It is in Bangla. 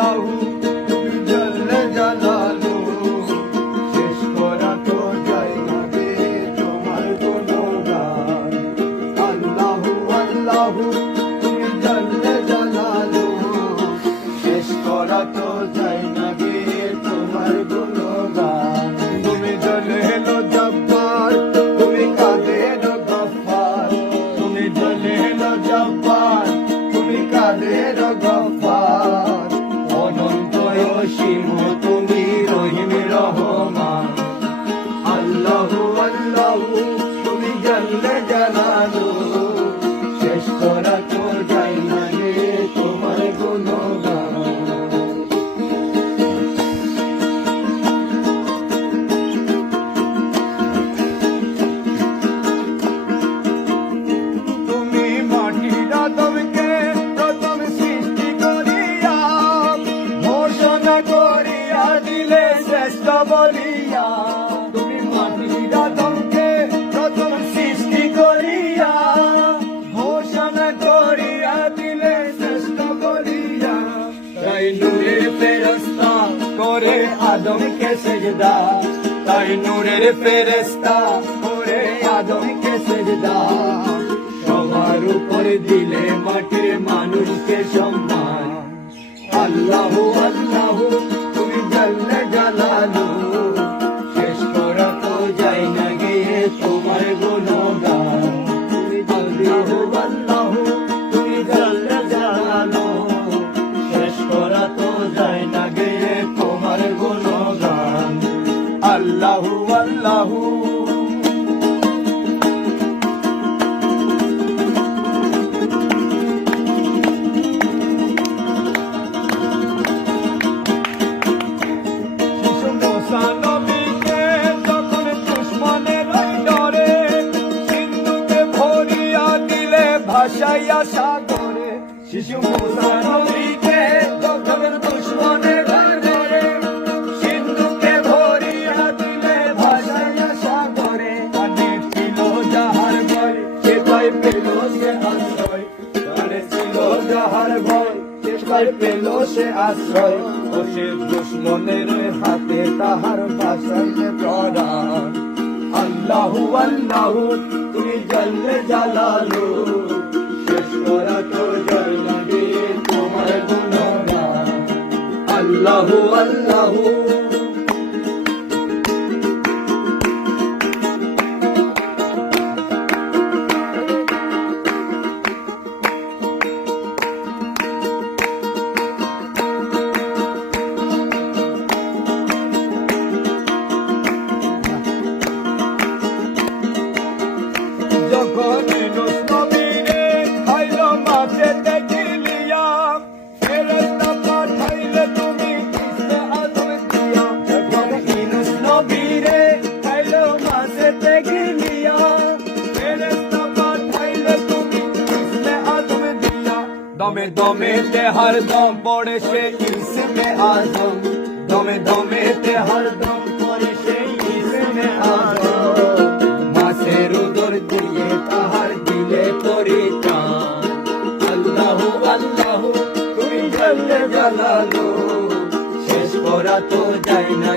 আল্লাহু তুমি জল্লে জালালু শেষ করা তো যায় না রে তোমার গুণগান আল্লাহু আল্লাহু তুমি জল্লে জালালু শেষ করা তো যায় না রে তোমার গুণগান তুমি জলেল জব্বার তুমি কাদের গফফার তুমি জলেল জব্বার তুমি কাদের গফফার অনন্ত অসীম তুমি রহিম রহমান আল্লাহু আল্লাহু তুমি জল্লে জালালু শেষ করা তো যায় না রে তোমার গুণগান তুমি মাটির আদমকে প্রথম সৃষ্টি করিয়া ঘোষণা করিয়া দিলে শ্রেষ্ঠ বলিয়া তুমি মাটির আদমকে প্রথম সৃষ্টি করিয়া ঘোষণা করিয়া দিলে শ্রেষ্ঠ বলিয়া তাই নূরের ফেরেশতা করে আদমকে সেজদা তাই নূরের ফেরেশতা করে আদমকে সেজদা সবার উপরে দিলে মাটির মানুষকে সম্মান আল্লাহু আল্লাহু তুমি জল্লে জালালু শেষ করা তো যায় না গিয়ে তোমার গুণগান আল্লাহু আল্লাহু তুমি জল্লে জালালু শেষ করা তো যায় না গিয়ে তোমার গুণগান আল্লাহু আল্লাহু নবীকে যখন দুশ্মনের ডরে সিন্ধুকে ভরিয়া দিলে ভাসাইয়া সাগরে শিশু মুসা নবীকে যখন দুশ্মনের ডরে সিন্ধুকে ভরিয়া দিলে ভাসাইয়া সাগরে কানে ছিল যাহার ভয় সে ভয় পেল সে আশ্রয় কানে ছিল যাহার ভয় পেল সে আশ্রয় ও সে দুশ্মনের হাতে তাহার বাসাইলে প্রাণ আল্লাহু আল্লাহু তুমি জল্লে জালালু শেষ করা তো যায় না রে তোমার গুণগান আল্লাহু আল্লাহু যখন ইউনুস নবীরে খাইল মাছেতে গিলিয়া ফেরেশতা পাঠাইলে তুমি ইসে আদম দিয়া যখন ইউনুস নবীরে খাইল মাছেতে গিলিয়া ফেরেশতা পাঠাইলে তুমি ইসে আদম দিয়া দমে দমে তেহার দম পড়ে সে ইসমে আজম দমে দমে তেহার দম পড়ে সে ইসমে আজম মাছের উদর দিয়ে তাহার দিলে পরিত্রাণ আল্লাহু আল্লাহু তুমি জল্লে জালালু শেষ করা তো যায় না